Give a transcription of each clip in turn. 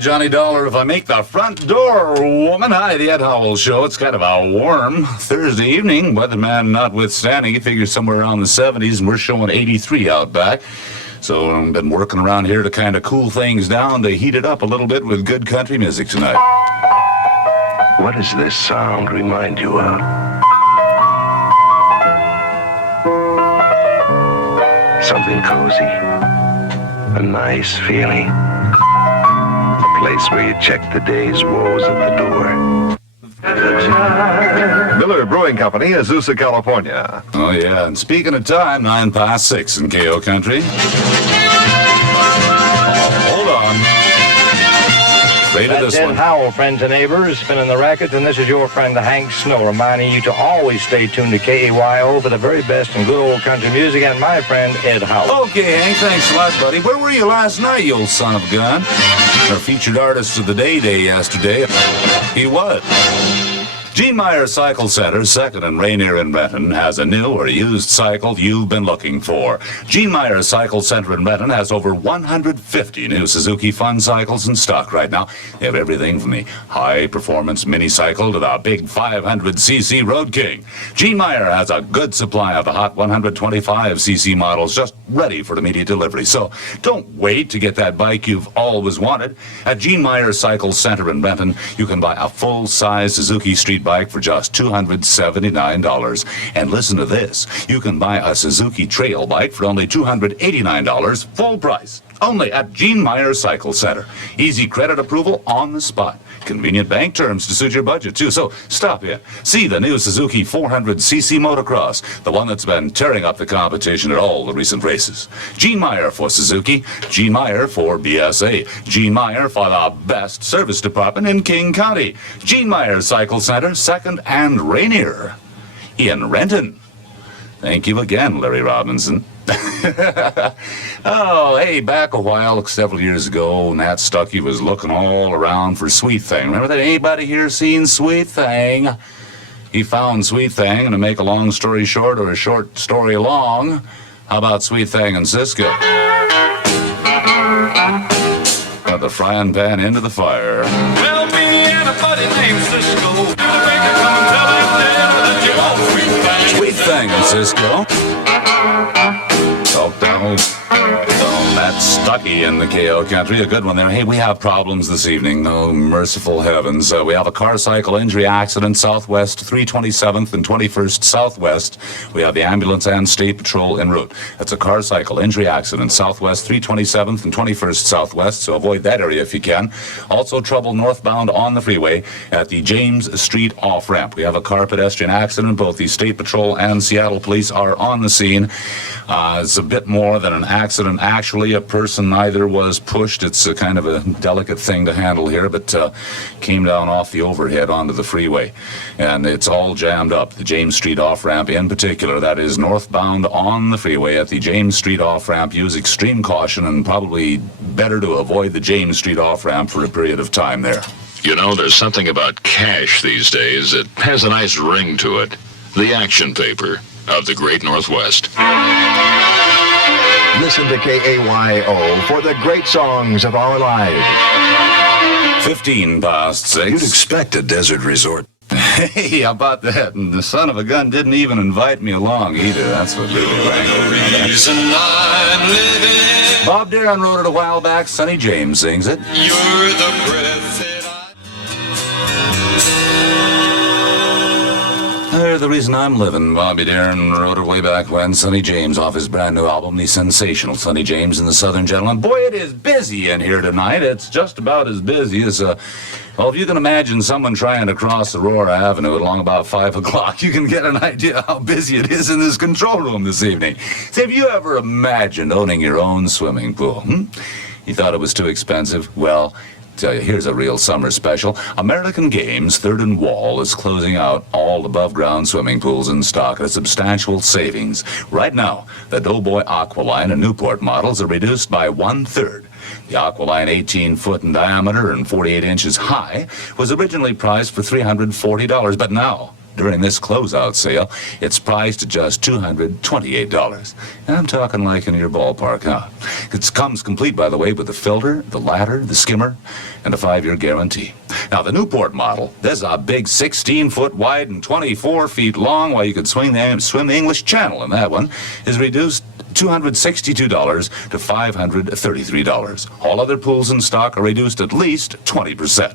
Johnny Dollar, if I make the front door, woman. Hi, the Ed Howell Show. It's kind of a warm Thursday evening, weatherman notwithstanding. He figures somewhere around the 70s, and we're showing 83 out back. So I've been working around here to kind of cool things down, to heat it up a little bit with good country music tonight. What does this sound remind you of? Something cozy, a nice feeling, a place where you check the day's woes at the door. Miller Brewing Company, Azusa, California. Oh, yeah, and speaking of time, 6:09 in KO Country. Hold on. That's Ed Howell, friends and neighbors, spinning the records, and this is your friend Hank Snow, reminding you to always stay tuned to KEYO for the very best in good old country music, and my friend Ed Howell. Okay, Hank, thanks a lot, buddy. Where were you last night, you old son of a gun? Our featured artist of the day yesterday, he was. Gene Meyer Cycle Center, 2nd and Rainier in Renton, has a new or used cycle you've been looking for. Gene Meyer Cycle Center in Renton has over 150 new Suzuki Fun cycles in stock right now. They have everything from the high-performance mini cycle to the big 500cc Road King. Gene Meyer has a good supply of the hot 125cc models just ready for immediate delivery. So don't wait to get that bike you've always wanted. At Gene Meyer Cycle Center in Renton, you can buy a full-size Suzuki Street bike for just $279. And listen to this. You can buy a Suzuki Trail bike for only $289, full price. Only at Gene Meyer Cycle Center. Easy credit approval on the spot. Convenient bank terms to suit your budget, too. So stop in. See the new Suzuki 400cc motocross, the one that's been tearing up the competition at all the recent races. Gene Meyer for Suzuki, Gene Meyer for BSA, Gene Meyer for the best service department in King County. Gene Meyer Cycle Center, 2nd and Rainier in Renton. Thank you again, Larry Robinson. Oh, hey, back a while, several years ago, Nat Stuckey was looking all around for Sweet Thing. Remember that? Anybody here seen Sweet Thing? He found Sweet Thing, and to make a long story short or a short story long, how about Sweet Thing and Cisco? Got the frying pan into the fire. Well, me and a buddy named Cisco, you make her come and tell him that you want Sweet Thing. Sweet Thing and Cisco. Talk down. Matt Stuckey in the KO Country, a good one there. Hey, we have problems this evening. Oh, merciful heavens. We have a car cycle injury accident, Southwest 327th and 21st Southwest. We have the ambulance and state patrol en route. That's a car cycle injury accident, Southwest 327th and 21st Southwest, so avoid that area if you can. Also trouble northbound on the freeway at the James Street off-ramp. We have a car pedestrian accident. Both the state patrol and Seattle police are on the scene. It's a bit more than an accident. Actually, a person either was pushed. It's a kind of a delicate thing to handle here, but came down off the overhead onto the freeway. And it's all jammed up. The James Street off-ramp in particular, that is northbound on the freeway at the James Street off-ramp. Use extreme caution and probably better to avoid the James Street off-ramp for a period of time there. You know, there's something about cash these days that has a nice ring to it. The action paper of the Great Northwest. Listen to KAYO for the great songs of our lives. 15 past 6. You'd expect a desert resort. Hey, how about that? And the son of a gun didn't even invite me along either. That's what really wrangled me. Reason I'm living. Bob Dylan wrote it a while back. Sonny James sings it. You're the breath that The reason I'm living. Bobby Darin wrote it way back when. Sonny James off his brand new album, The Sensational Sonny James and the Southern Gentleman. Boy, it is busy in here tonight. It's just about as busy as, well, if you can imagine someone trying to cross Aurora Avenue at along about 5 o'clock, you can get an idea how busy it is in this control room this evening. See, have you ever imagined owning your own swimming pool? You thought it was too expensive? Well, tell you, here's a real summer special. American Games, 3rd and Wall, is closing out all above-ground swimming pools in stock at a substantial savings. Right now, the Doughboy Aqualine and Newport models are reduced by 1/3. The Aqualine, 18-foot in diameter and 48 inches high, was originally priced for $340, but now During this closeout sale, it's priced at just $228. And I'm talking like in your ballpark, huh? It comes complete, by the way, with the filter, the ladder, the skimmer, and a 5-year guarantee. Now, the Newport model, there's a big 16-foot wide and 24 feet long, while you could swim the English Channel in that one, is reduced $262 to $533. All other pools in stock are reduced at least 20%.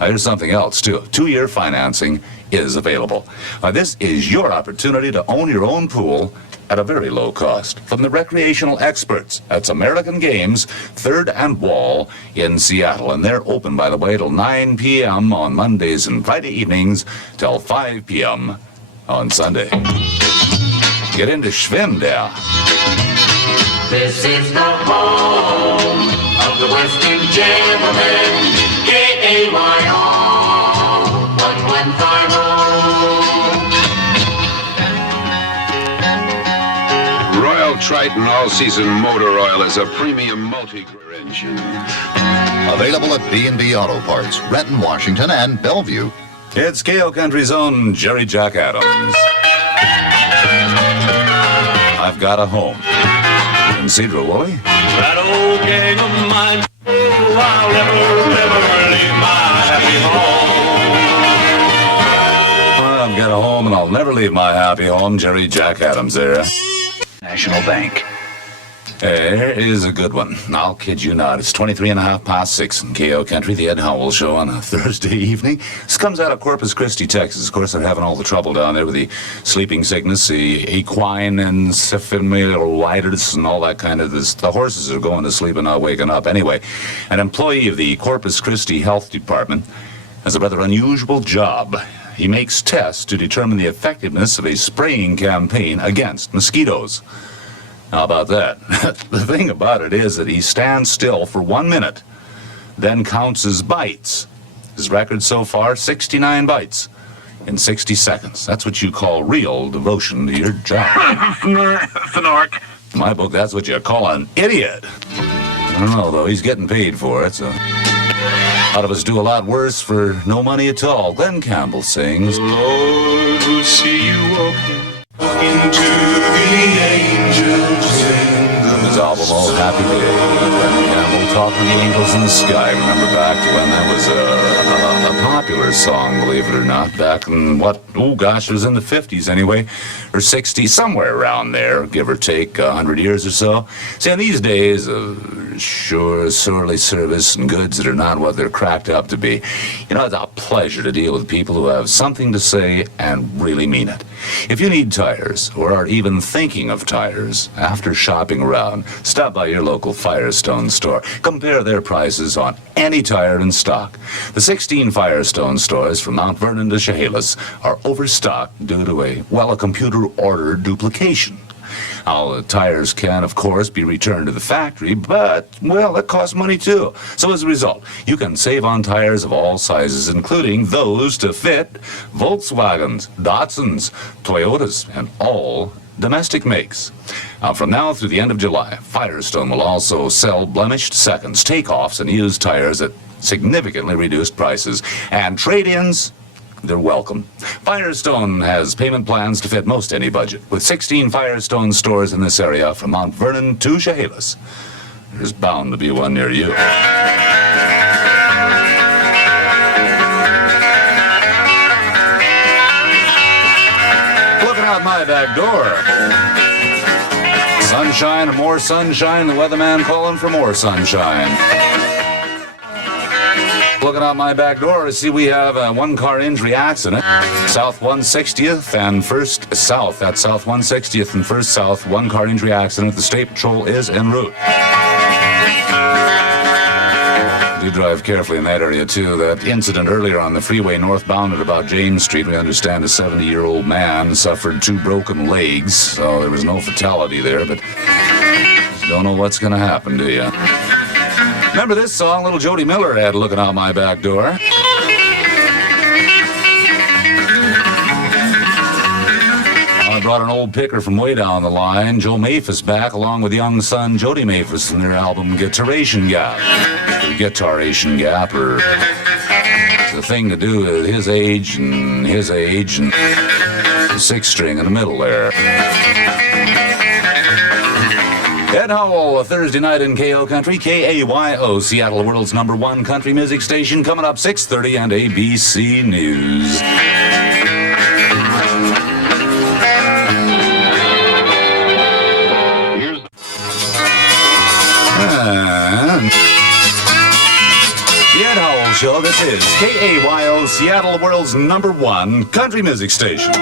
Here's something else, too. 2-year financing is available. This is your opportunity to own your own pool at a very low cost. From the recreational experts, that's American Games, 3rd and Wall in Seattle. And they're open, by the way, till 9 p.m. on Mondays and Friday evenings till 5 p.m. on Sunday. Get into Schwinn there. This is the home of the Western Gentleman, KAYO 1150. Royal Triton All-Season Motor Oil is a premium multi-core engine. Available at B&B Auto Parts, Renton, Washington, and Bellevue. It's KO Country's own Jerry Jack Adams. I've got a home. In Cedar Woolley. That old gang of mine, oh, I'll never leave my happy home. I've got a home and I'll never leave my happy home. Jerry Jack Adams there. National Bank. There is a good one. I'll kid you not. It's 6 in KO Country, the Ed Howell Show on a Thursday evening. This comes out of Corpus Christi, Texas. Of course, they're having all the trouble down there with the sleeping sickness, the equine encephalitis and all that kind of this. The horses are going to sleep and not waking up. Anyway, an employee of the Corpus Christi Health Department has a rather unusual job. He makes tests to determine the effectiveness of a spraying campaign against mosquitoes. How about that? The thing about it is that he stands still for 1 minute, then counts his bites. His record so far, 69 bites in 60 seconds. That's what you call real devotion to your job. Snark. In my book, that's what you call an idiot. I don't know, though. He's getting paid for it, so... A lot of us do a lot worse for no money at all. Glenn Campbell sings... Lord will see you walking to the angels in His album, Oh Happy Day. Glenn Campbell talking the angels in the sky. Remember back to when that was a popular song, believe it or not, back in what, oh gosh, it was in the 50s anyway, or 60s, somewhere around there, give or take 100 years or so. See, in these days of sorely service and goods that are not what they're cracked up to be, you know, it's a pleasure to deal with people who have something to say and really mean it. If you need tires, or are even thinking of tires, after shopping around, stop by your local Firestone store. Compare their prices on any tire in stock. The 16 Firestone stores from Mount Vernon to Chehalis are overstocked due to a computer-ordered duplication. Now, the tires can, of course, be returned to the factory, but, well, it costs money too. So as a result, you can save on tires of all sizes, including those to fit Volkswagens, Datsuns, Toyotas, and all domestic makes. Now, from now through the end of July, Firestone will also sell blemished seconds, takeoffs, and used tires at significantly reduced prices. And trade-ins, they're welcome. Firestone has payment plans to fit most any budget, with 16 Firestone stores in this area from Mount Vernon to Chehalis. There's bound to be one near you. Looking out my back door. Sunshine and more sunshine, the weatherman calling for more sunshine. Looking out my back door, I see we have a one-car injury accident. South 160th and First South. That's South 160th and First South. One-car injury accident. The State Patrol is en route. Do drive carefully in that area, too. That incident earlier on the freeway northbound at about James Street, we understand a 70-year-old man suffered 2 broken legs, so there was no fatality there, but just don't know what's going to happen to you. Remember this song little Jody Miller had, Looking Out My Back Door? I brought an old picker from way down the line, Joe Maphis, back, along with young son Jody Maphis, in their album Guitaration Gap. Or Guitaration Gap, or The thing to do at his age and the sixth string in the middle there. Ed Howell, a Thursday night in KO Country, KAYO, Seattle, the world's #1 country music station, coming up 6:30 and ABC News. And the Ed Howell Show, this is KAYO, Seattle, the world's #1 country music station.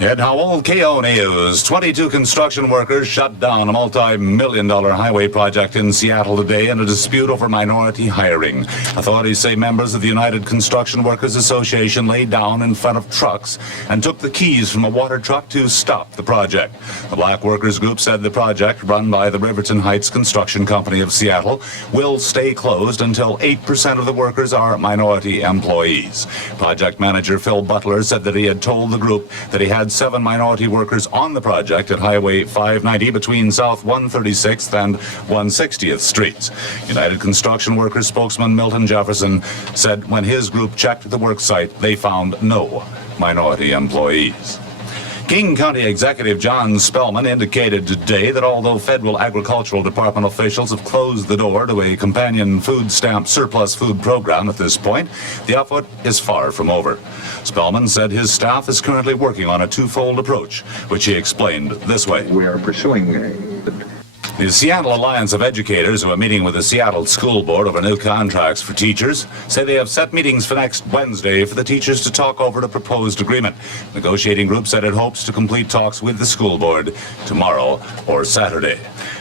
Ed Howell, KO News. 22 construction workers shut down a multi-million-dollar highway project in Seattle today in a dispute over minority hiring. Authorities say members of the United Construction Workers Association laid down in front of trucks and took the keys from a water truck to stop the project. The Black Workers Group said the project, run by the Riverton Heights Construction Company of Seattle, will stay closed until 8% of the workers are minority employees. Project manager Phil Butler said that he had told the group that he had 7 minority workers on the project at Highway 590 between South 136th and 160th Streets. United Construction Workers spokesman Milton Jefferson said when his group checked the work site, they found no minority employees. King County Executive John Spellman indicated today that although federal agricultural department officials have closed the door to a companion food stamp surplus food program at this point, the effort is far from over. Spellman said his staff is currently working on a twofold approach, which he explained this way. We are pursuing The Seattle Alliance of Educators, who are meeting with the Seattle School Board over new contracts for teachers, say they have set meetings for next Wednesday for the teachers to talk over the proposed agreement. The negotiating group said it hopes to complete talks with the school board tomorrow or Saturday.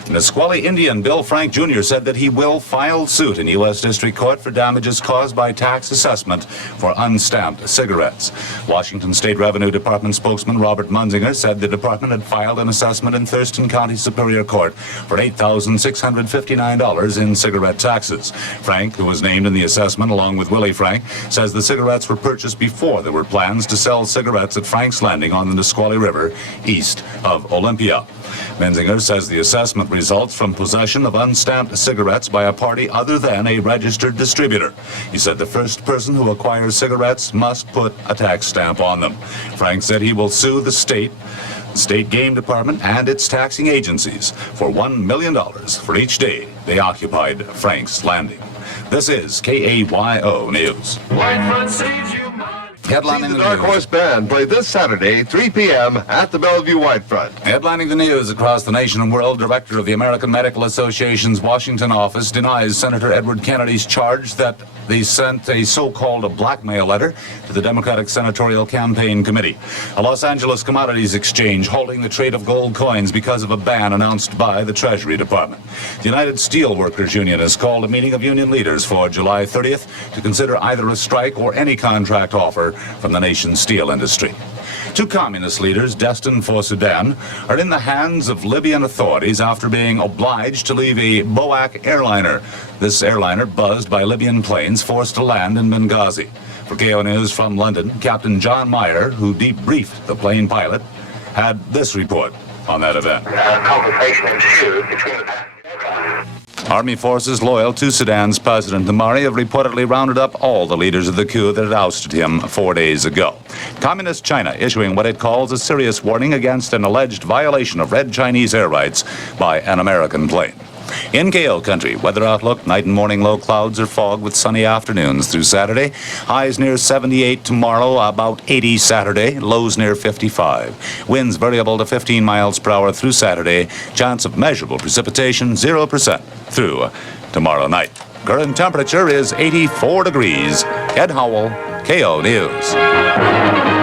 Nisqually Indian Bill Frank Jr. said that he will file suit in U.S. District Court for damages caused by tax assessment for unstamped cigarettes. Washington State Revenue Department spokesman Robert Munzinger said the department had filed an assessment in Thurston County Superior Court for $8,659 in cigarette taxes. Frank, who was named in the assessment along with Willie Frank, says the cigarettes were purchased before there were plans to sell cigarettes at Frank's Landing on the Nisqually River east of Olympia. Menzinger says the assessment results from possession of unstamped cigarettes by a party other than a registered distributor. He said the first person who acquires cigarettes must put a tax stamp on them. Frank said he will sue the state game department and its taxing agencies for $1 million for each day they occupied Frank's Landing. This is KAYO News. Whitefront saves you money. Headlining the Dark news. Horse Band play this Saturday, 3 p.m. at the Bellevue Whitefront. Headlining the news across the nation and world, Director of the American Medical Association's Washington office denies Senator Edward Kennedy's charge that they sent a so-called blackmail letter to the Democratic Senatorial Campaign Committee. A Los Angeles commodities exchange halting the trade of gold coins because of a ban announced by the Treasury Department. The United Steelworkers Union has called a meeting of union leaders for July 30th to consider either a strike or any contract offer from the nation's steel industry. 2 communist leaders destined for Sudan are in the hands of Libyan authorities after being obliged to leave a BOAC airliner. This airliner, buzzed by Libyan planes, forced to land in Benghazi. For KO News from London, Captain John Meyer, who debriefed the plane pilot, had this report on that event. Confrontation ensued between the Army forces loyal to Sudan's President Namari have reportedly rounded up all the leaders of the coup that had ousted him 4 days ago. Communist China issuing what it calls a serious warning against an alleged violation of red Chinese air rights by an American plane. In KO Country, weather outlook, night and morning low clouds or fog with sunny afternoons through Saturday. Highs near 78 tomorrow, about 80 Saturday, lows near 55. Winds variable to 15 miles per hour through Saturday. Chance of measurable precipitation 0% through tomorrow night. Current temperature is 84 degrees. Ed Howell, KO News.